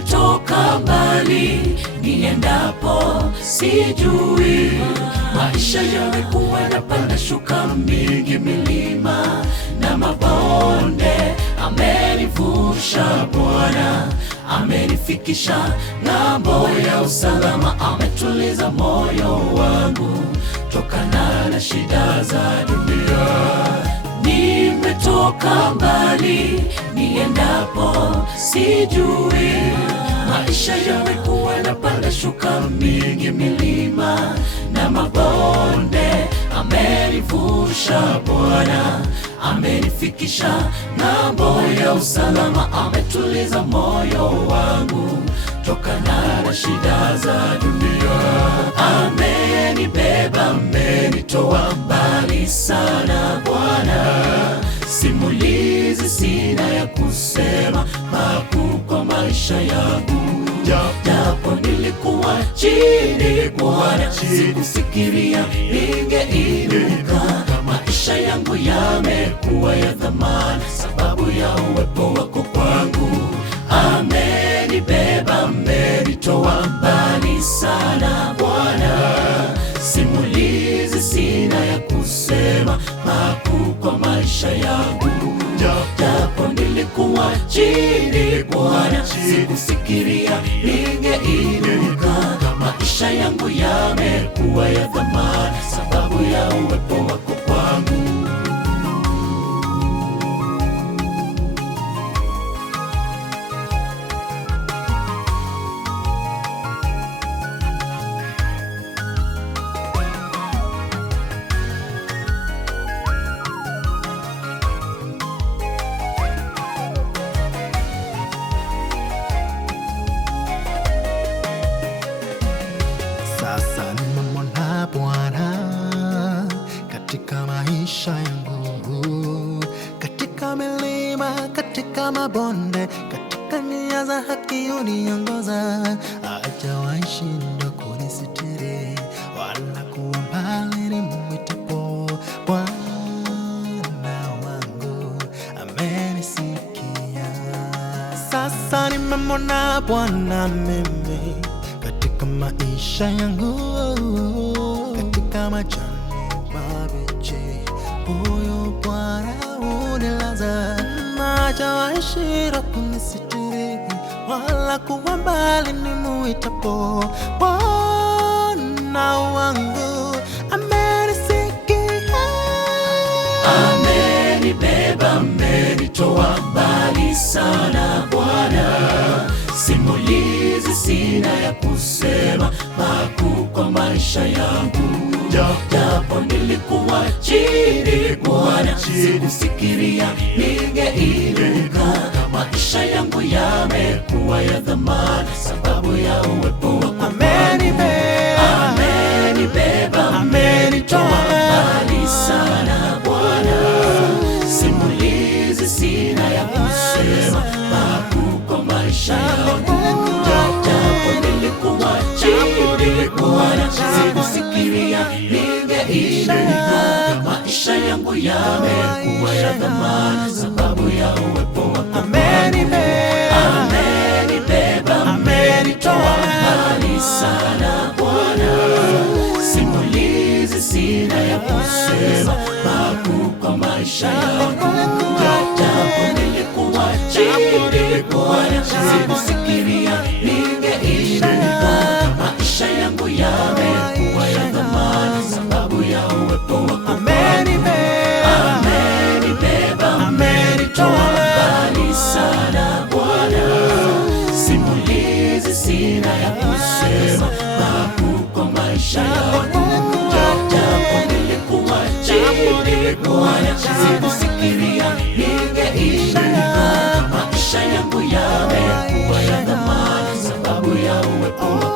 nimetoka mbali, niendapo sijui. Maisha yamekuwa yanapanda shuka mingi, milima na mabonde. Amenivusha Bwana, amenifikisha ng'ambo ya usalama. Ametuliza moyo wangu tokana na shida za dunia. Nimetoka mbali, niendapo sijui. Maisha yamekuwa yanapanda shuka mingi, milima na mabonde. Amenivusha Bwana, amenifikisha ng'ambo ya usalama. Ametuliza moyo wangu tokana na shida za dunia. Amenibeba, amenitoa mbali sana Bwana. Simulizi sina ya kusema makuu kwa maisha yangu. Japo nilikuwa chini Bwana, sikufikiria ningeinuka. Maisha yangu yamekuwa ya thamani sababu ya uwepo wako kwangu. Amenibeba, amenitoa mbali sana Bwana. Simulizi sina ya kusema makuu kwa maisha yangu. Japo nilikuwa chini Bwana, sikufikiria ningeinuka. Maisha yangu yamekuwa ya thamani sababu ya uwepo wako kwangu. Sasa nimemwona Bwana katika maisha yangu, katika milima, katika mabonde, katika njia za haki uniongoza. Hajawahi shindwa kunisitiri wala kuwa mbali nimwitapo. Bwana wangu amenisikia. Sasa nimemwona Bwana mimi katika maisha yangu, katika majani mabichi. Huyu Bwana unilaza, hajawahi shindwa kunisitiri wala kuwa mbali nimwitapo. Bwana wangu amenisikia. Amenibeba, amenitoa mbali sana Bwana. Simulizi sina ya kusema makuu kwa maisha yangu. Japo nilikuwa chini Bwana, sikufikiria ningeinuka. Maisha yangu yamekuwa ya thamani sababu ya uwepo wako. Amenibeba, amenitoa mbali sana Bwana. Simulizi sina ya kusema makuu kwa maisha yangu. Japo nilikuwa chini Bwana, sikufikiria ningeinuka. Maisha yangu yamekuwa ya thamani sababu ya uwepo wako. Amenibeba, amenitoa mbali sana Bwana. Simulizi sina ya kusema makuu kwa maisha yangu. Japo nilikuwa chini Bwana, sikufikiria ningeinuka. Maisha yangu yamekuwa ya thamani sababu ya uwepo wako. Amenibeba, amenitoa mbali sana Bwana. Simulizi sina ya kusema makuu kwa maisha yangu. Japo nilikuwa chini Bwana, sikufikiria ningeinuka. Maisha yangu yamekuwa ya thamani sababu ya uwepo wako.